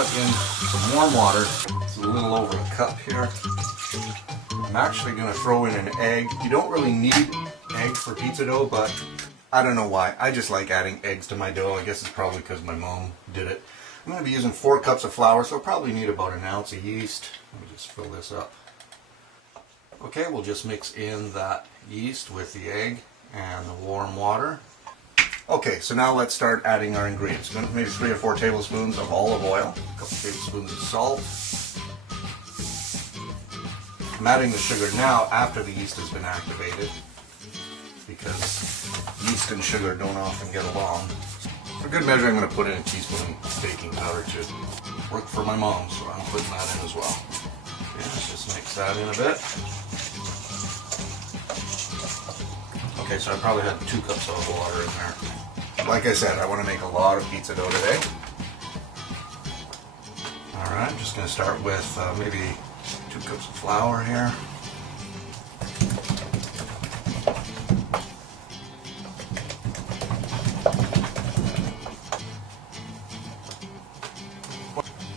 put in some warm water. It's a little over a cup here. I'm actually going to throw in an egg. You don't really need egg for pizza dough, but I don't know why. I just like adding eggs to my dough. I guess it's probably because my mom did it. I'm going to be using 4 cups of flour, so I'll probably need about an ounce of yeast. Let me just fill this up. Okay, we'll just mix in that yeast with the egg and the warm water. Okay, so now let's start adding our ingredients. Maybe 3 or 4 tablespoons of olive oil, a couple tablespoons of salt. I'm adding the sugar now after the yeast has been activated, because yeast and sugar don't often get along. For good measure, I'm going to put in a teaspoon of baking powder to work for my mom, so I'm putting that in as well. Okay, let's just mix that in a bit. Okay, so I probably had 2 cups of water in there. Like I said, I want to make a lot of pizza dough today. Alright, I'm just going to start with maybe 2 cups of flour here.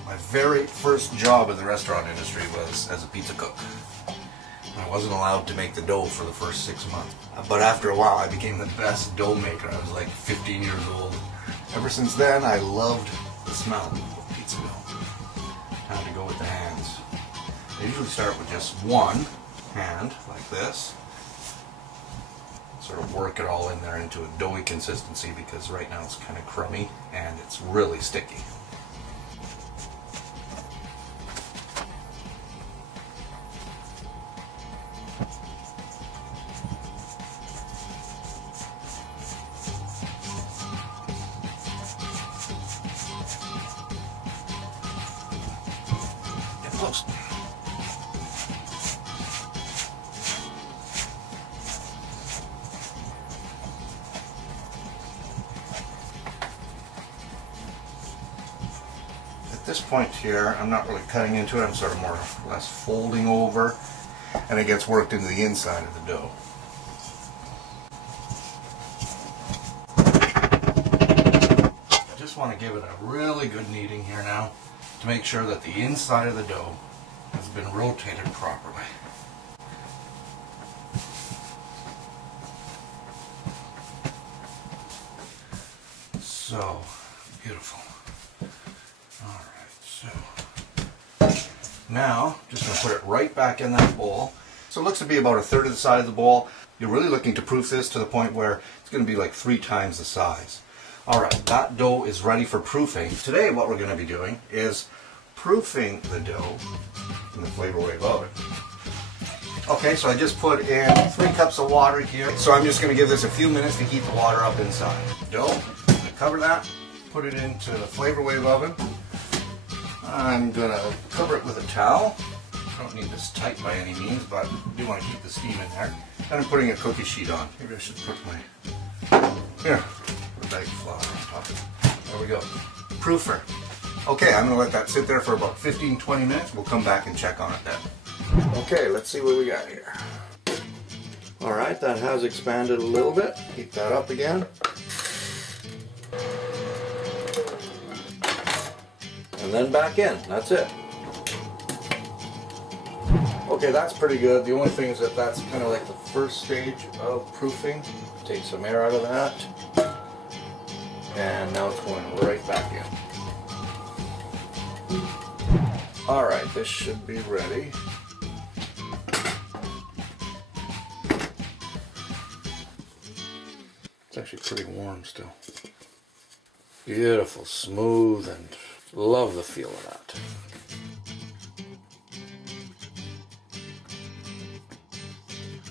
My very first job in the restaurant industry was as a pizza cook. I wasn't allowed to make the dough for the first 6 months. But after a while I became the best dough maker. I was like 15 years old. Ever since then I loved the smell of pizza dough. Time to go with the hands. I usually start with just one hand, like this. Sort of work it all in there into a doughy consistency, because right now it's kind of crummy and it's really sticky. Close. At this point here, I'm not really cutting into it. I'm sort of more or less folding over, and it gets worked into the inside of the dough. I just want to give it a really good kneading here now, to make sure that the inside of the dough has been rotated properly. So, beautiful. Alright, so now, just going to put it right back in that bowl. So it looks to be about 1/3 of the size of the bowl. You're really looking to proof this to the point where it's going to be like 3 times the size. Alright, that dough is ready for proofing. Today what we're going to be doing is proofing the dough in the flavor wave oven. Okay, so I just put in 3 cups of water here. So I'm just going to give this a few minutes to heat the water up inside. Dough, I'm going to cover that, put it into the flavor wave oven. I'm going to cover it with a towel. I don't need this tight by any means, but I do want to keep the steam in there. And I'm putting a cookie sheet on. Maybe I should put my, here, put a bag of flour on top. There we go. Proofer. Okay, I'm going to let that sit there for about 15-20 minutes. We'll come back and check on it then. Okay, let's see what we got here. Alright, that has expanded a little bit. Heat that up again. And then back in. That's it. Okay, that's pretty good. The only thing is that that's kind of like the first stage of proofing. Take some air out of that. And now it's going right back in. Alright, this should be ready. It's actually pretty warm still. Beautiful, smooth, and love the feel of that.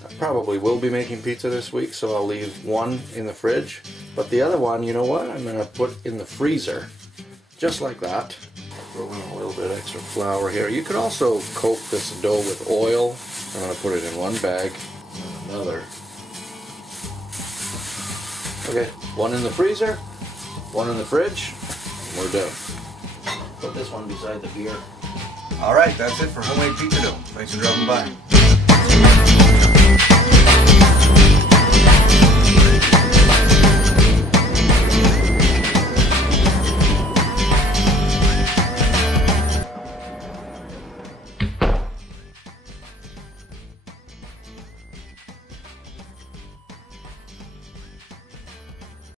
I probably will be making pizza this week, so I'll leave one in the fridge. But the other one, you know what, I'm going to put in the freezer. Just like that. Throw in a little bit extra flour here. You could also coat this dough with oil. I'm going to put it in one bag, another. Okay, one in the freezer, one in the fridge, and we're done. Put this one beside the beer. Alright, that's it for homemade pizza dough. Thanks for dropping by.